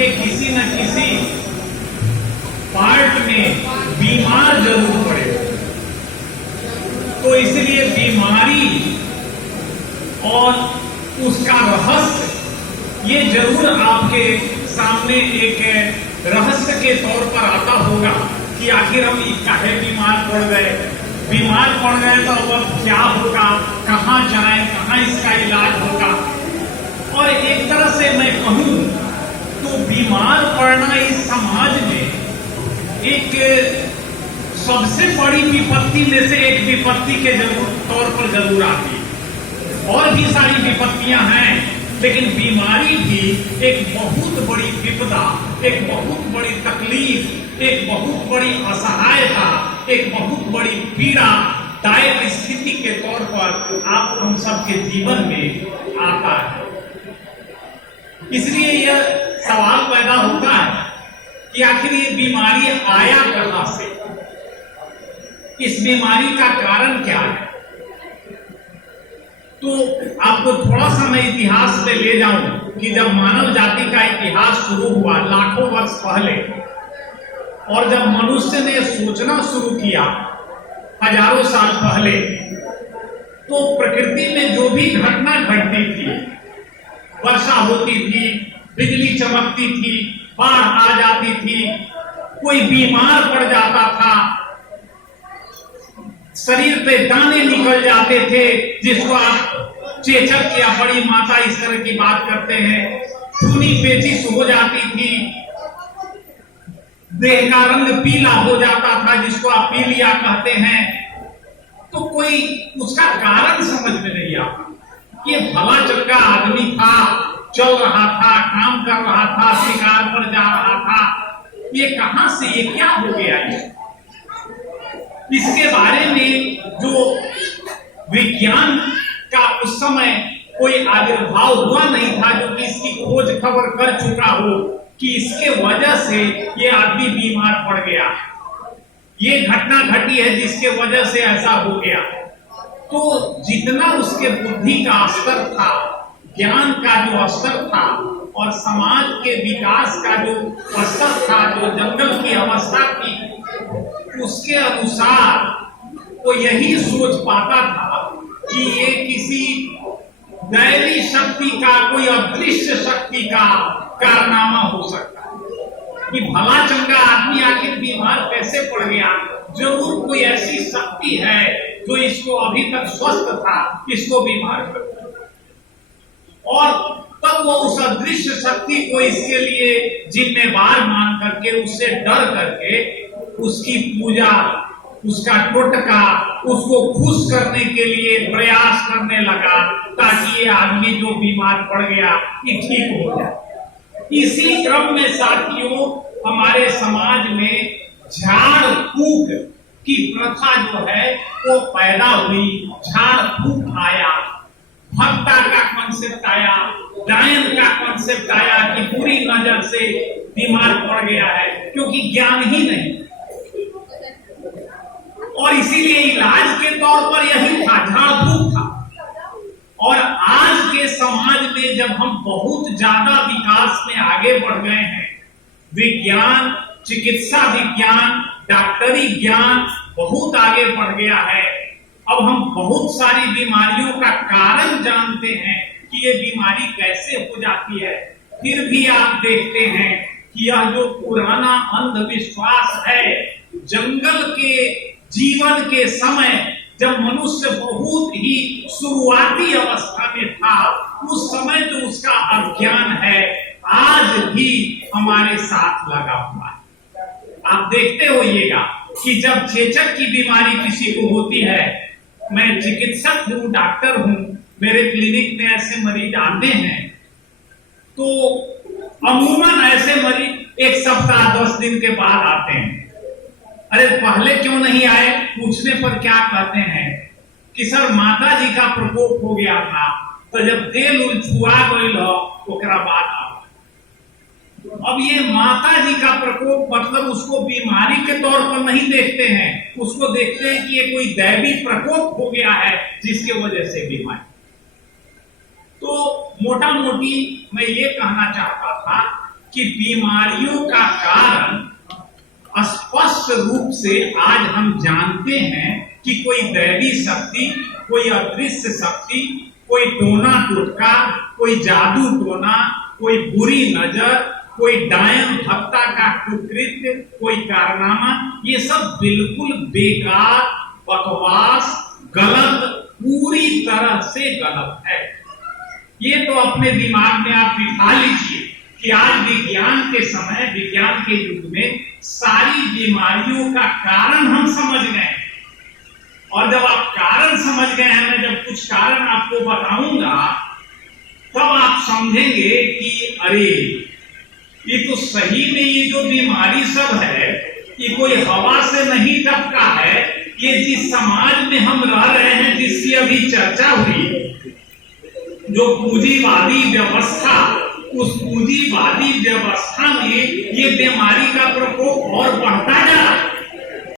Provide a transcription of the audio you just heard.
के किसी न किसी पार्ट में बीमार जरूर पड़े। तो इसलिए बीमारी और उसका रहस्य ये जरूर आपके सामने एक रहस्य के तौर पर आता होगा कि आखिर हम काहे बीमार पड़ गए, तो अब क्या होगा, कहाँ जाएं, कहाँ इसका इलाज होगा। और एक तरह से मैं कहूं तो बीमार पड़ना इस समाज में एक सबसे बड़ी विपत्ति में से एक विपत्ति के तौर पर जरूर आती है। और भी सारी विपत्तियां हैं, लेकिन बीमारी भी एक बहुत बड़ी विपदा, एक बहुत बड़ी तकलीफ, एक बहुत बड़ी असहायता, एक बहुत बड़ी पीड़ा दायक स्थिति के तौर पर आप हम सबके जीवन में आता है। इसलिए यह सवाल पैदा होता है कि आखिर ये बीमारी आया कहां से, इस बीमारी का कारण क्या है। तो आपको थोड़ा सा मैं इतिहास में ले जाऊं कि जब मानव जाति का इतिहास शुरू हुआ लाखों वर्ष पहले, और जब मनुष्य ने सोचना शुरू किया हजारों साल पहले, तो प्रकृति में जो भी घटना घटती थी, वर्षा होती थी, बिजली चमकती थी, बाढ़ आ जाती थी, कोई बीमार पड़ जाता था, शरीर पे दाने निकल जाते थे, जिसको आप चेचक या बड़ी माता इस तरह की बात करते हैं, खूनी पेचिश हो जाती थी, देह का रंग पीला हो जाता था, जिसको आप पीलिया कहते हैं। तो कोई उसका कारण समझ में नहीं आता। ये भला चंगा आदमी था, चल रहा था, काम कर रहा था, शिकार पर जा रहा था, ये कहां से, ये क्या हो गया है। इसके बारे में जो विज्ञान का उस समय कोई आविर्भाव हुआ नहीं था जो कि इसकी खोज खबर कर चुका हो कि इसके वजह से ये आदमी बीमार पड़ गया, ये घटना घटी है जिसके वजह से ऐसा हो गया। तो जितना उसके बुद्धि का स्तर था, ज्ञान का जो स्तर था, और समाज के विकास का जो स्तर था, जो जंगल की अवस्था थी, उसके अनुसार वो यही सोच पाता था कि ये किसी दैवी शक्ति का, कोई अदृश्य शक्ति का कारनामा हो सकता है कि भला चंगा आदमी आखिर बीमार कैसे पड़ गया। जरूर कोई ऐसी शक्ति है जो इसको अभी तक स्वस्थ था, इसको बीमार कर दिया। और तब वो उस अदृश्य शक्ति को इसके लिए जिम्मेवार मान करके, उससे डर करके, उसकी पूजा, उसका टोटका, उसको खुश करने के लिए प्रयास करने लगा ताकि ये आदमी जो बीमार पड़ गया ये ठीक हो जाए। इसी क्रम में साथियों हमारे समाज में झाड़ फूक की प्रथा जो है वो पैदा हुई। झाड़ फूक आया, भक्ता का कॉन्सेप्ट आया, डायन का कॉन्सेप्ट आया कि बुरी नजर से बीमार पड़ गया है, क्योंकि ज्ञान ही नहीं। और इसीलिए इलाज के तौर पर यही था, झाड़ फूक था। और आज के समाज में जब हम बहुत ज्यादा विकास में आगे बढ़ गए हैं, विज्ञान, चिकित्सा विज्ञान, डॉक्टरी ज्ञान बहुत आगे बढ़ गया है, अब हम बहुत सारी बीमारियों का कारण जानते हैं कि ये बीमारी कैसे हो जाती है। फिर भी आप देखते हैं कि यह जो पुराना अंधविश्वास है, जंगल के जीवन के समय जब मनुष्य बहुत ही शुरुआती अवस्था में था, उस समय जो उसका अज्ञान है आज भी हमारे साथ लगा हुआ है। आप देखते होइएगा कि जब चेचक की बीमारी किसी को होती है, मैं चिकित्सक हूं, डॉक्टर हूं, मेरे क्लिनिक में ऐसे मरीज आते हैं, तो अमूमन ऐसे मरीज 1 सप्ताह 10 दिन के बाद आते हैं। अरे पहले क्यों नहीं आए पूछने पर क्या कहते हैं कि सर माता जी का प्रकोप हो गया था, तो जब तेल उल छुआ गई हो ओकरा बाद आओ। अब ये माता जी का प्रकोप मतलब उसको बीमारी के तौर पर नहीं देखते हैं, उसको देखते हैं कि ये कोई दैवी प्रकोप हो गया है जिसके वजह से बीमारी। तो मोटा मोटी मैं ये कहना चाहता था कि बीमारियों का कारण स्पष्ट रूप से आज हम जानते हैं कि कोई दैवी शक्ति, कोई अदृश्य शक्ति, कोई टोना टोटका, कोई जादू टोना, कोई बुरी नजर, कोई डायन भक्ता का कुकृत्य, कोई कारनामा, ये सब बिल्कुल बेकार, बकवास, गलत, पूरी तरह से गलत है। ये तो अपने दिमाग में आप बिठा लीजिए कि आज विज्ञान के समय, विज्ञान के युग में सारी बीमारियों का कारण हम समझ गए हैं। और जब आप कारण समझ गए हैं, मैं जब कुछ कारण आपको बताऊंगा तब आप समझेंगे कि अरे ये तो सही में ये जो बीमारी सब है ये कोई हवा से नहीं टपका है। ये जिस समाज में हम रह रहे हैं, जिसकी अभी चर्चा हुई, जो पूंजीवादी व्यवस्था, उस पूंजीवादी व्यवस्था में ये बीमारी का प्रकोप और बढ़ता